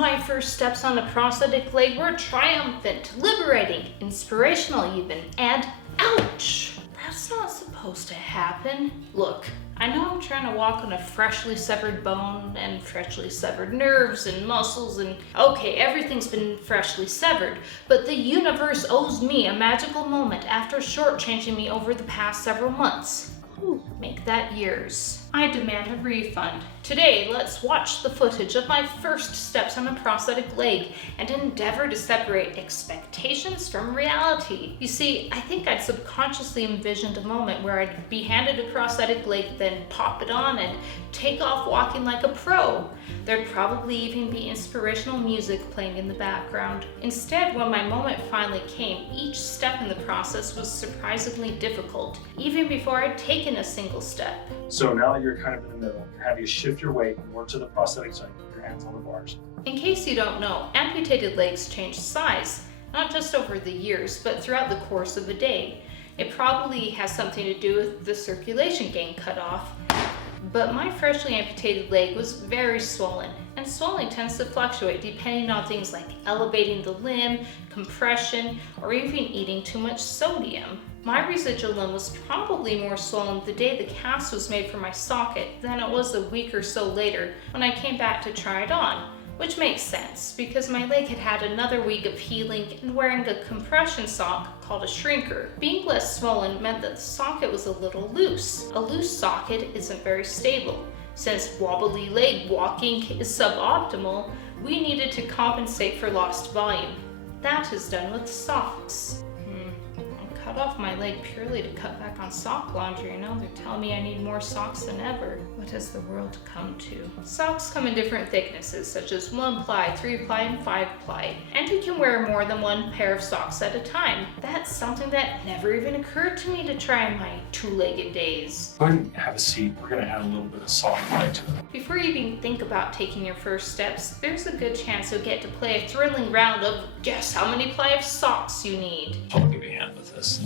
My first steps on a prosthetic leg were triumphant, liberating, inspirational even, and ouch! That's not supposed to happen. Look, I know I'm trying to walk on a freshly severed bone and freshly severed nerves and muscles and okay, everything's been freshly severed, but the universe owes me a magical moment after shortchanging me over the past several months. Make that years. I demand a refund. Today, let's watch the footage of my first steps on a prosthetic leg and endeavor to separate expectations from reality. You see, I think I'd subconsciously envisioned a moment where I'd be handed a prosthetic leg, then pop it on and take off walking like a pro. There'd probably even be inspirational music playing in the background. Instead, when my moment finally came, each step in the process was surprisingly difficult, even before I'd taken a single step. So now that you're kind of in the middle, you have you shift your weight more to the prosthetic side, put your hands on the bars. In case you don't know, amputated legs change size, not just over the years, but throughout the course of a day. It probably has something to do with the circulation getting cut off, but my freshly amputated leg was very swollen, and swelling tends to fluctuate depending on things like elevating the limb, compression, or even eating too much sodium. My residual limb was probably more swollen the day the cast was made for my socket than it was a week or so later when I came back to try it on, which makes sense because my leg had had another week of healing and wearing a compression sock called a shrinker. Being less swollen meant that the socket was a little loose. A loose socket isn't very stable. Since wobbly leg walking is suboptimal, we needed to compensate for lost volume. That is done with socks. I cut off my leg purely to cut back on sock laundry, and now they're telling me I need more socks than ever. What has the world come to? Socks come in different thicknesses, such as 1-ply, 3-ply, and 5-ply, and you can wear more than one pair of socks at a time. That's something that never even occurred to me to try in my two-legged days. Go ahead and have a seat. We're going to add a little bit of soft play to it. Before you even think about taking your first steps, there's a good chance you'll get to play a thrilling round of guess how many ply of socks you need. I'll give you a hand with this.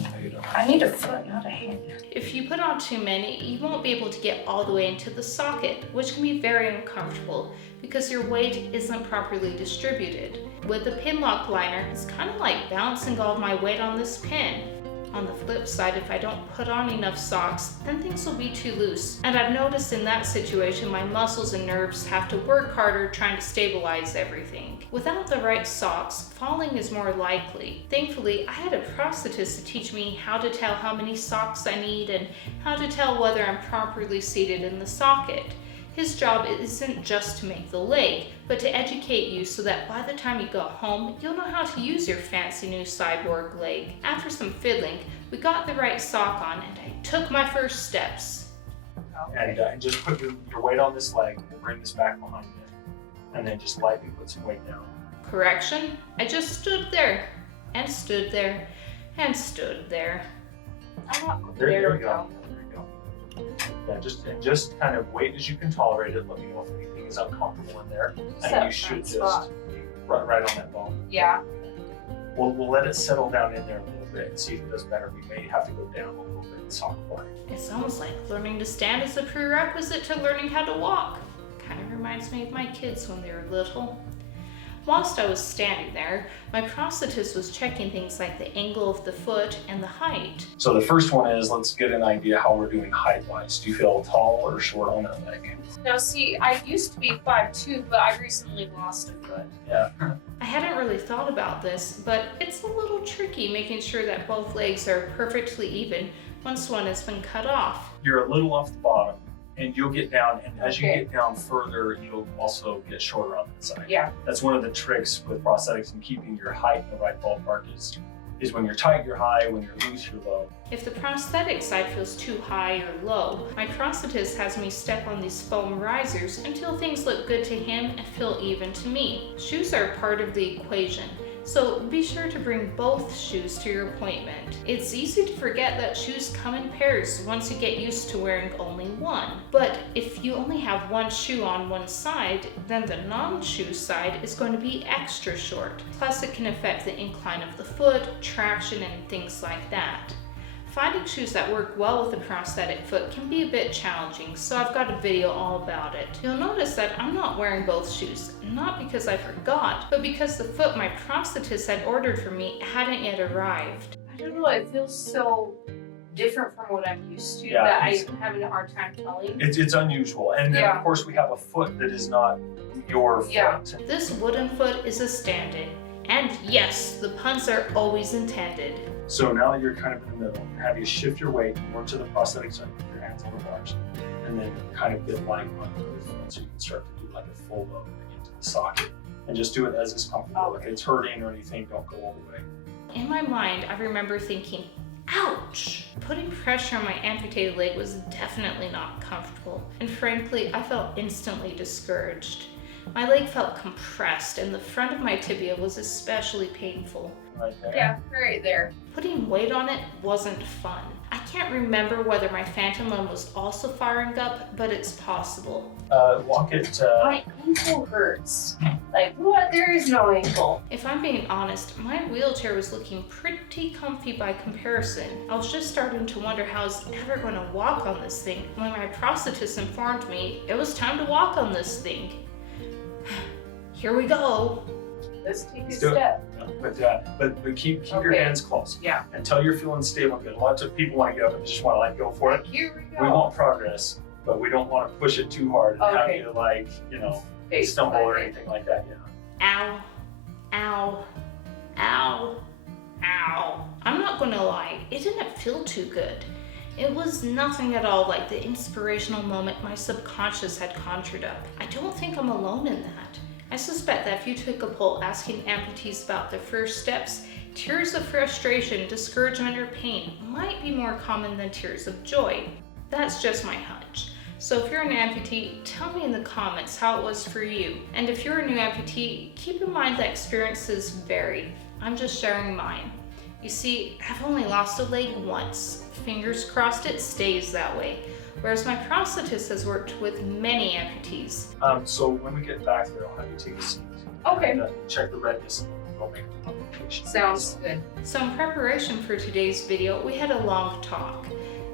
I need a foot, not a hand. If you put on too many, you won't be able to get all the way into the socket, which can be very uncomfortable because your weight isn't properly distributed. With the pin lock liner, it's kind of like balancing all of my weight on this pin. On the flip side, if I don't put on enough socks, then things will be too loose. And I've noticed in that situation, my muscles and nerves have to work harder trying to stabilize everything. Without the right socks, falling is more likely. Thankfully, I had a prosthetist to teach me how to tell how many socks I need and how to tell whether I'm properly seated in the socket. His job isn't just to make the leg, but to educate you so that by the time you go home, you'll know how to use your fancy new cyborg leg. After some fiddling, we got the right sock on and I took my first steps. And just put your weight on this leg and bring this back behind it. And then just lightly put some weight down. Correction, I just stood there, and stood there, and stood there. There we go. Yeah, just kind of wait as you can tolerate it. Let me know if anything is uncomfortable in there. And you should just right on that bone. Yeah. We'll let it settle down in there a little bit and see if it does better. We may have to go down a little bit in sock play. It's almost like learning to stand is a prerequisite to learning how to walk. Kind of reminds me of my kids when they were little. Whilst I was standing there, my prosthetist was checking things like the angle of the foot and the height. So the first one is, let's get an idea how we're doing height-wise. Do you feel tall or short on that leg? Now see, I used to be 5'2", but I recently lost a foot. Yeah. I hadn't really thought about this, but it's a little tricky making sure that both legs are perfectly even once one has been cut off. You're a little off the bottom, and you'll get down, and as you get down further, you'll also get shorter on that side. Yeah. That's one of the tricks with prosthetics and keeping your height in the right ballpark is when you're tight, you're high, when you're loose, you're low. If the prosthetic side feels too high or low, my prosthetist has me step on these foam risers until things look good to him and feel even to me. Shoes are part of the equation, so be sure to bring both shoes to your appointment. It's easy to forget that shoes come in pairs once you get used to wearing only one. But if you only have one shoe on one side, then the non-shoe side is going to be extra short. Plus it can affect the incline of the foot, traction, and things like that. Finding shoes that work well with a prosthetic foot can be a bit challenging, so I've got a video all about it. You'll notice that I'm not wearing both shoes, not because I forgot, but because the foot my prosthetist had ordered for me hadn't yet arrived. I don't know, it feels so different from what I'm used to Yeah, that it's- I'm having a hard time telling. It's unusual. And then, Yeah. of course, we have a foot that is not your foot. Yeah. This wooden foot is a stand-in. And yes, the puns are always intended. So now that you're kind of in the middle, you're having to shift your weight more to the prosthetic side, put your hands on the bars, and then kind of get light on the foot so you can start to do like a full load into the socket. And just do it as is comfortable. If it's hurting or anything, don't go all the way. In my mind, I remember thinking, ouch! Putting pressure on my amputated leg was definitely not comfortable, and frankly, I felt instantly discouraged. My leg felt compressed, and the front of my tibia was especially painful. Right there. Yeah, right there. Putting weight on it wasn't fun. I can't remember whether my phantom limb was also firing up, but it's possible. Walk it. My ankle hurts. Like, what? There is no ankle. If I'm being honest, my wheelchair was looking pretty comfy by comparison. I was just starting to wonder how I was ever going to walk on this thing when my prosthetist informed me it was time to walk on this thing. Here we go. Let's take a Let's do it. step. But keep your Okay. hands close. Yeah. Until you're feeling stable and good. Lots of people want to get up and just want to like go for it. Here we We go. want progress, but we don't want to push it too hard and have Okay. you like, Face stumble or planted. anything like that. Ow, ow, ow, ow. I'm not gonna lie, it didn't feel too good. It was nothing at all like the inspirational moment my subconscious had conjured up. I don't think I'm alone in that. I suspect that if you took a poll asking amputees about their first steps, tears of frustration, discouragement, or pain might be more common than tears of joy. That's just my hunch. So if you're an amputee, tell me in the comments how it was for you. And if you're a new amputee, keep in mind that experiences vary. I'm just sharing mine. You see, I've only lost a leg once. Fingers crossed it stays that way. Whereas my prosthetist has worked with many amputees. So when we get back there, I'll have you take a seat. Okay. And, check the redness and we'll make a publication. Sounds good. So in preparation for today's video, we had a long talk.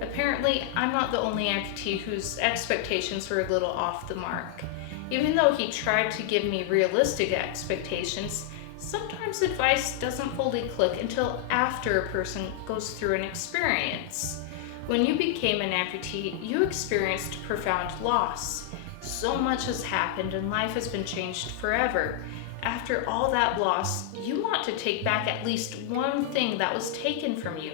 Apparently, I'm not the only amputee whose expectations were a little off the mark. Even though he tried to give me realistic expectations, sometimes advice doesn't fully click until after a person goes through an experience. When you became an amputee, you experienced profound loss. So much has happened and life has been changed forever. After all that loss, you want to take back at least one thing that was taken from you,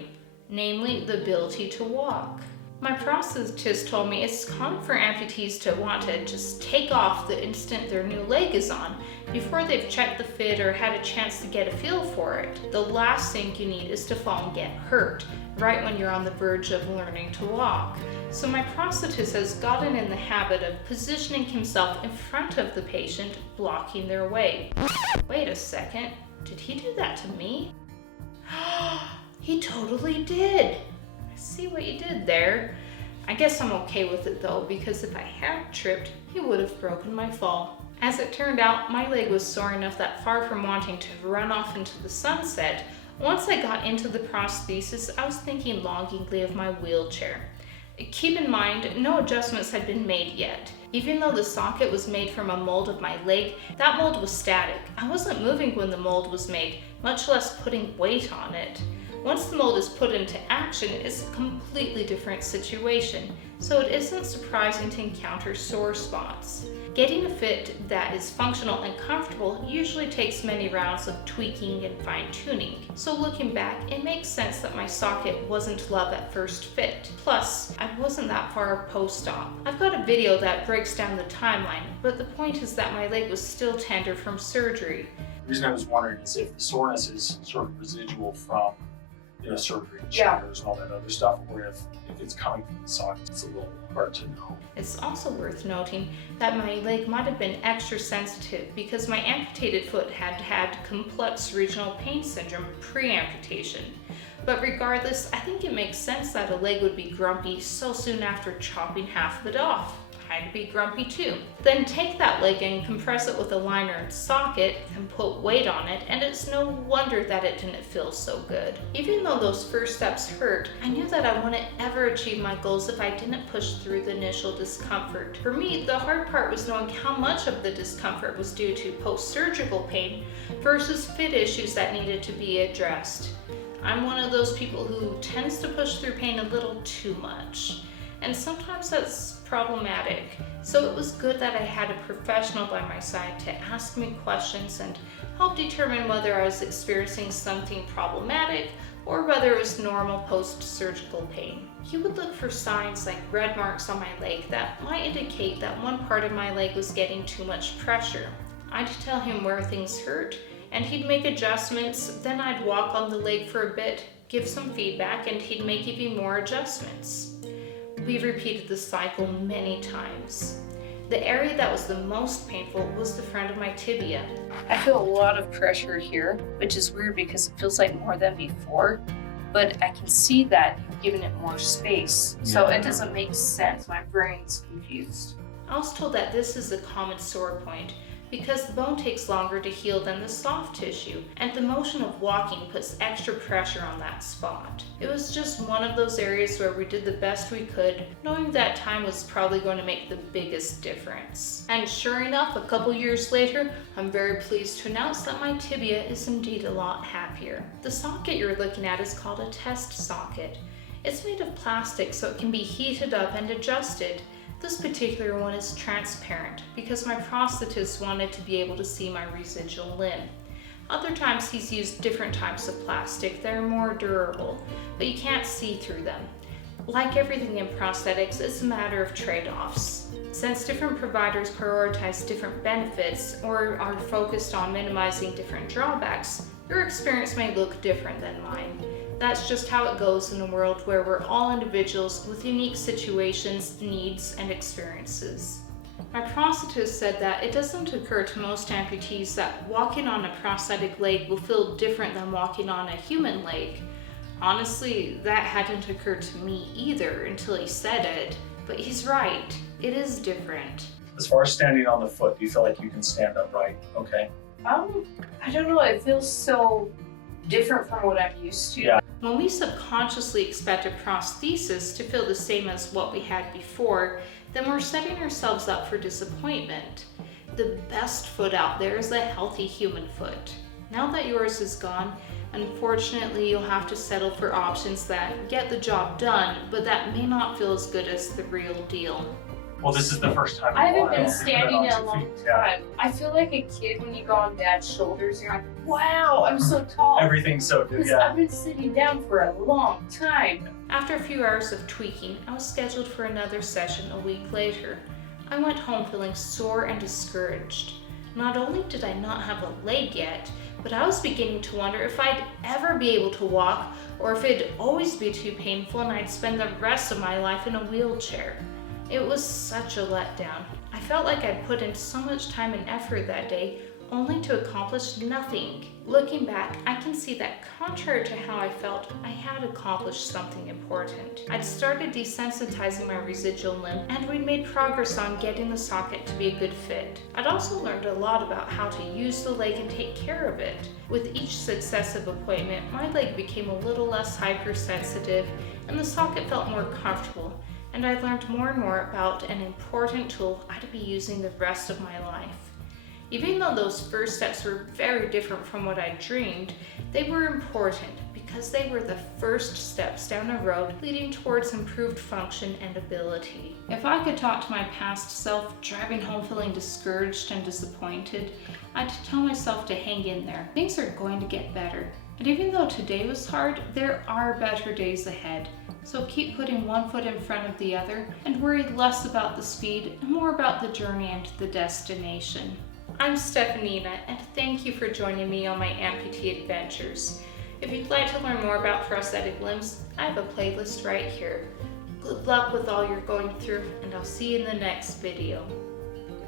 namely the ability to walk. My prosthetist told me it's common for amputees to want to just take off the instant their new leg is on, before they've checked the fit or had a chance to get a feel for it. The last thing you need is to fall and get hurt, right when you're on the verge of learning to walk. So my prosthetist has gotten in the habit of positioning himself in front of the patient, blocking their way. Wait a second, did he do that to me? He totally did. I see what you did there. I guess I'm okay with it though, because if I had tripped, he would have broken my fall. As it turned out, my leg was sore enough that far from wanting to run off into the sunset, once I got into the prosthesis, I was thinking longingly of my wheelchair. Keep in mind, no adjustments had been made yet. Even though the socket was made from a mold of my leg, that mold was static. I wasn't moving when the mold was made, much less putting weight on it. Once the mold is put into action, it's a completely different situation, so it isn't surprising to encounter sore spots. Getting a fit that is functional and comfortable usually takes many rounds of tweaking and fine-tuning. So looking back, it makes sense that my socket wasn't love at first fit. Plus, I wasn't that far post-op. I've got a video that breaks down the timeline, but the point is that my leg was still tender from surgery. The reason I was wondering is if the soreness is sort of residual from surgery and Yeah. shoulders and all that other stuff, or if it's coming from the socket, it's a little hard to know. It's also worth noting that my leg might have been extra sensitive because my amputated foot had had complex regional pain syndrome pre-amputation. But regardless, I think it makes sense that a leg would be grumpy so soon after chopping half of it off. kind of be grumpy too. Then take that leg and compress it with a liner and socket and put weight on it, and it's no wonder that it didn't feel so good. Even though those first steps hurt, I knew that I wouldn't ever achieve my goals if I didn't push through the initial discomfort. For me, the hard part was knowing how much of the discomfort was due to post-surgical pain versus fit issues that needed to be addressed. I'm one of those people who tends to push through pain a little too much, and sometimes that's problematic. So it was good that I had a professional by my side to ask me questions and help determine whether I was experiencing something problematic or whether it was normal post-surgical pain. He would look for signs like red marks on my leg that might indicate that one part of my leg was getting too much pressure. I'd tell him where things hurt, and he'd make adjustments. Then I'd walk on the leg for a bit, give some feedback, and he'd make even more adjustments. We repeated the cycle many times. The area that was the most painful was the front of my tibia. I feel a lot of pressure here, which is weird because it feels like more than before, but I can see that you've given it more space. So it doesn't make sense. My brain's confused. I was told that this is a common sore point because the bone takes longer to heal than the soft tissue, and the motion of walking puts extra pressure on that spot. It was just one of those areas where we did the best we could, knowing that time was probably going to make the biggest difference. And sure enough, a couple years later, I'm very pleased to announce that my tibia is indeed a lot happier. The socket you're looking at is called a test socket. It's made of plastic, so it can be heated up and adjusted. This particular one is transparent because my prosthetist wanted to be able to see my residual limb. Other times he's used different types of plastic that are more durable, but you can't see through them. Like everything in prosthetics, it's a matter of trade-offs. Since different providers prioritize different benefits or are focused on minimizing different drawbacks, your experience may look different than mine. That's just how it goes in a world where we're all individuals with unique situations, needs, and experiences. My prosthetist said that it doesn't occur to most amputees that walking on a prosthetic leg will feel different than walking on a human leg. Honestly, that hadn't occurred to me either until he said it, but he's right, it is different. As far as standing on the foot, do you feel like you can stand upright? Okay. I don't know, it feels so different from what I'm used to. Yeah. When we subconsciously expect a prosthesis to feel the same as what we had before, then we're setting ourselves up for disappointment. The best foot out there is a healthy human foot. Now that yours is gone, unfortunately you'll have to settle for options that get the job done, but that may not feel as good as the real deal. Well, this is the first time in I a haven't while been you've standing on in a 2 long feet. Yeah. time. I feel like a kid when you go on dad's shoulders. You're like, wow, I'm so tall. Everything's so good. Because Yeah. I've been sitting down for a long time. After a few hours of tweaking, I was scheduled for another session a week later. I went home feeling sore and discouraged. Not only did I not have a leg yet, but I was beginning to wonder if I'd ever be able to walk or if it'd always be too painful and I'd spend the rest of my life in a wheelchair. It was such a letdown. I felt like I'd put in so much time and effort that day, only to accomplish nothing. Looking back, I can see that contrary to how I felt, I had accomplished something important. I'd started desensitizing my residual limb, and we'd made progress on getting the socket to be a good fit. I'd also learned a lot about how to use the leg and take care of it. With each successive appointment, my leg became a little less hypersensitive, and the socket felt more comfortable. And I learned more and more about an important tool I'd be using the rest of my life. Even though those first steps were very different from what I dreamed, they were important because they were the first steps down a road leading towards improved function and ability. If I could talk to my past self driving home feeling discouraged and disappointed, I'd tell myself to hang in there. Things are going to get better. And even though today was hard, there are better days ahead. So keep putting one foot in front of the other and worry less about the speed and more about the journey and the destination. I'm Stefanina, and thank you for joining me on my amputee adventures. If you'd like to learn more about prosthetic limbs, I have a playlist right here. Good luck with all you're going through, and I'll see you in the next video.